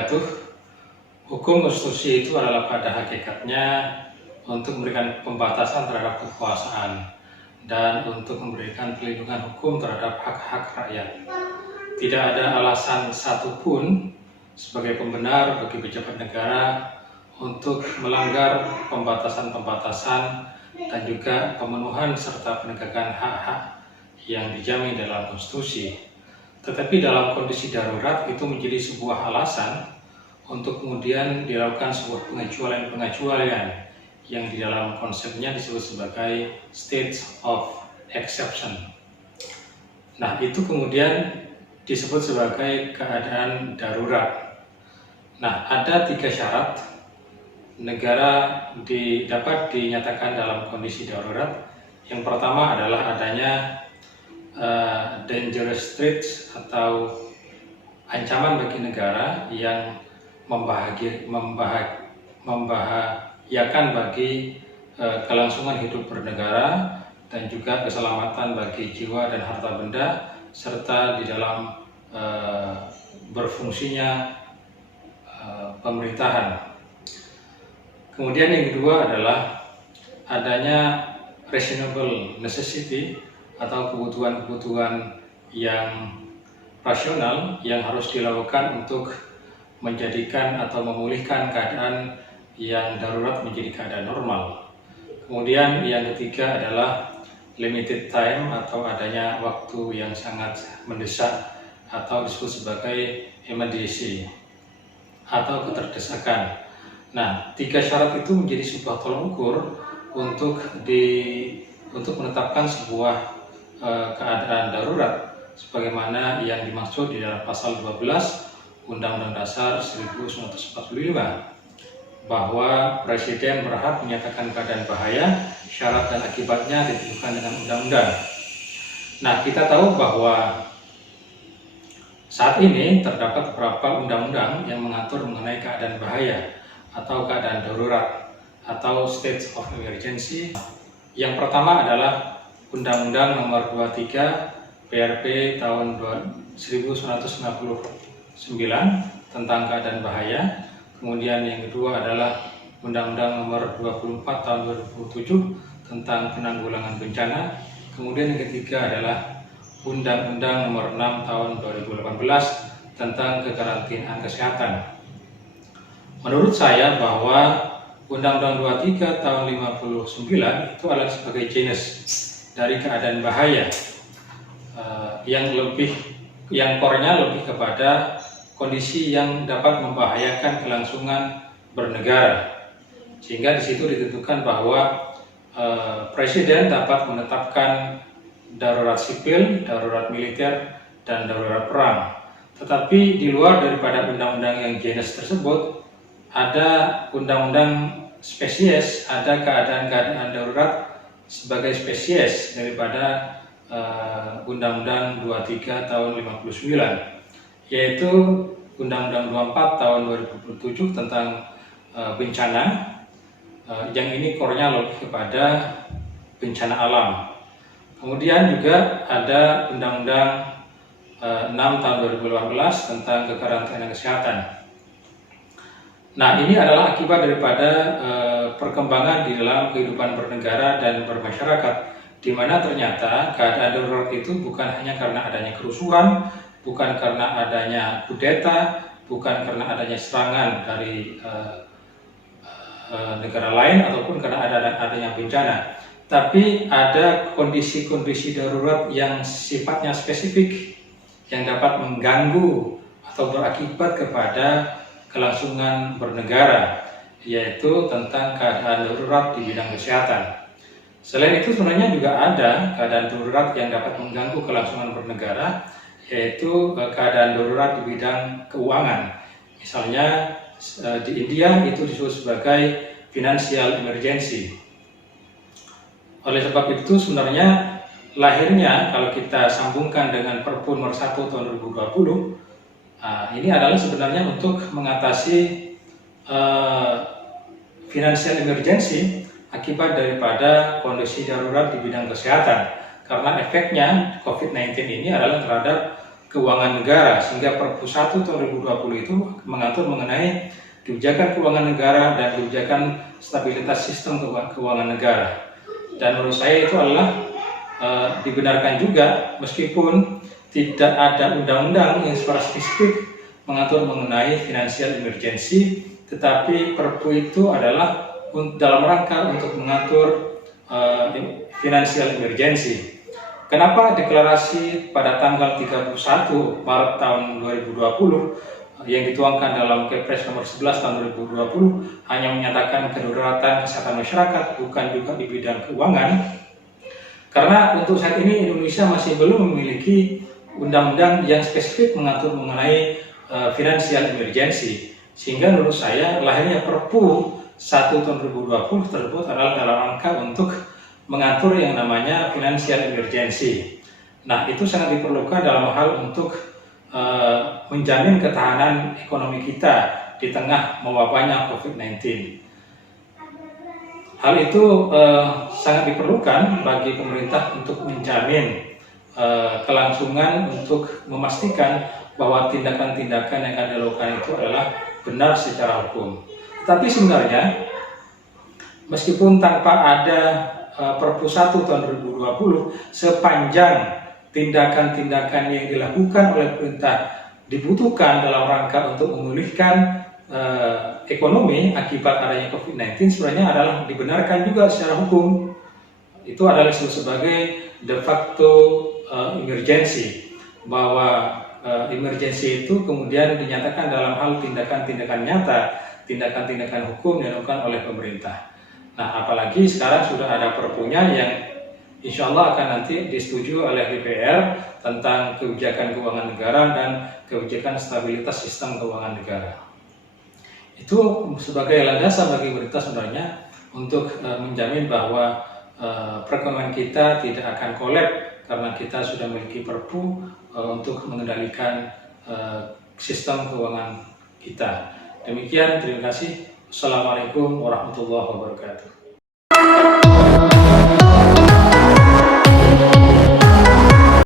wabarakatuh. Hukum konstitusi itu adalah pada hakikatnya untuk memberikan pembatasan terhadap kekuasaan dan untuk memberikan perlindungan hukum terhadap hak-hak rakyat. Tidak ada alasan satupun sebagai pembenar bagi pejabat negara untuk melanggar pembatasan-pembatasan dan juga pemenuhan serta penegakan hak-hak yang dijamin dalam konstitusi. Tetapi dalam kondisi darurat itu menjadi sebuah alasan untuk kemudian dilakukan sebuah pengecualian yang di dalam konsepnya disebut sebagai state of exception. Nah, itu kemudian disebut sebagai keadaan darurat. Nah, ada 3 syarat negara dapat dinyatakan dalam kondisi darurat. Yang pertama adalah adanya dangerous threat atau ancaman bagi negara yang membahayakan bagi kelangsungan hidup bernegara dan juga keselamatan bagi jiwa dan harta benda serta di dalam berfungsinya pemerintahan. Kemudian yang kedua adalah adanya reasonable necessity atau kebutuhan-kebutuhan yang rasional yang harus dilakukan untuk menjadikan atau memulihkan keadaan yang darurat menjadi keadaan normal. Kemudian yang ketiga adalah limited time atau adanya waktu yang sangat mendesak atau disebut sebagai emergency atau keterdesakan. Nah, 3 syarat itu menjadi sebuah tolak ukur untuk menetapkan sebuah keadaan darurat sebagaimana yang dimaksud di dalam pasal 12 Undang-Undang Dasar 1945 bahwa Presiden berhak menyatakan keadaan bahaya, syarat dan akibatnya ditentukan dengan undang-undang. Nah, kita tahu bahwa saat ini terdapat beberapa undang-undang yang mengatur mengenai keadaan bahaya atau keadaan darurat atau state of emergency. Yang pertama adalah Undang-Undang Nomor 23 PRP tahun 1999 tentang keadaan bahaya. Kemudian yang kedua adalah Undang-Undang Nomor 24 tahun 2007 tentang penanggulangan bencana. Kemudian yang ketiga adalah Undang-Undang Nomor 6 tahun 2018 tentang kekarantinaan kesehatan. Menurut saya bahwa Undang-Undang 23 tahun 59 itu adalah sebagai jenis dari keadaan bahaya yang core-nya lebih kepada kondisi yang dapat membahayakan kelangsungan bernegara, sehingga di situ ditentukan bahwa Presiden dapat menetapkan darurat sipil, darurat militer, dan darurat perang. Tetapi di luar daripada undang-undang yang jenis tersebut ada undang-undang spesies, ada keadaan-keadaan darurat sebagai spesies daripada Undang-Undang 23 tahun 59, yaitu Undang-Undang 24 tahun 2007 tentang bencana, yang ini core-nya lebih kepada bencana alam. Kemudian juga ada Undang-Undang 6 tahun 2018 tentang kekarantinaan kesehatan. Nah, ini adalah akibat daripada perkembangan di dalam kehidupan bernegara dan bermasyarakat, di mana ternyata keadaan darurat itu bukan hanya karena adanya kerusuhan, bukan karena adanya kudeta, bukan karena adanya serangan dari negara lain ataupun karena adanya bencana, tapi ada kondisi-kondisi darurat yang sifatnya spesifik yang dapat mengganggu atau berakibat kepada kelangsungan bernegara, yaitu tentang keadaan darurat di bidang kesehatan. Selain itu sebenarnya juga ada keadaan darurat yang dapat mengganggu kelangsungan bernegara, yaitu keadaan darurat di bidang keuangan. Misalnya di India itu disebut sebagai financial emergency. Oleh sebab itu sebenarnya lahirnya kalau kita sambungkan dengan Perpu Nomor 1 tahun 2020, ini adalah sebenarnya untuk mengatasi financial emergency akibat daripada kondisi darurat di bidang kesehatan, karena efeknya COVID-19 ini adalah terhadap keuangan negara, sehingga Perpu 1 tahun 2020 itu mengatur mengenai kebijakan keuangan negara dan kebijakan stabilitas sistem keuangan negara. Dan menurut saya itu adalah dibenarkan juga, meskipun tidak ada undang-undang yang secara spesifik mengatur mengenai financial emergency, tetapi Perpu itu adalah dalam rangka untuk mengatur financial emergency. Kenapa deklarasi pada tanggal 31 Maret tahun 2020 yang dituangkan dalam Kepres nomor 11 tahun 2020 hanya menyatakan kedaruratan kesehatan masyarakat, bukan juga di bidang keuangan? Karena untuk saat ini Indonesia masih belum memiliki undang-undang yang spesifik mengatur mengenai financial emergency, sehingga menurut saya lahirnya Perpu 1 tahun 2020 tersebut adalah dalam rangka untuk mengatur yang namanya financial emergency. Nah, itu sangat diperlukan dalam hal untuk menjamin ketahanan ekonomi kita di tengah mewabahnya COVID-19. Hal itu sangat diperlukan bagi pemerintah untuk menjamin kelangsungan untuk memastikan bahwa tindakan-tindakan yang akan dilakukan itu adalah benar secara hukum. Tetapi sebenarnya meskipun tanpa ada Perpu 1 tahun 2020, sepanjang tindakan-tindakan yang dilakukan oleh pemerintah dibutuhkan dalam rangka untuk memulihkan ekonomi akibat adanya COVID-19, sebenarnya adalah dibenarkan juga secara hukum. Itu adalah disebut sebagai de facto emergency, bahwa emergency itu kemudian dinyatakan dalam hal tindakan-tindakan nyata, tindakan-tindakan hukum yang dilakukan oleh pemerintah. Nah, apalagi sekarang sudah ada perpunya yang insya Allah akan nanti disetujui oleh DPR tentang kebijakan keuangan negara dan kebijakan stabilitas sistem keuangan negara. Itu sebagai landasan bagi pemerintah sebenarnya untuk menjamin bahwa perekonomian kita tidak akan kolab karena kita sudah memiliki Perpu untuk mengendalikan sistem keuangan kita. Demikian, terima kasih. Assalamualaikum warahmatullahi wabarakatuh.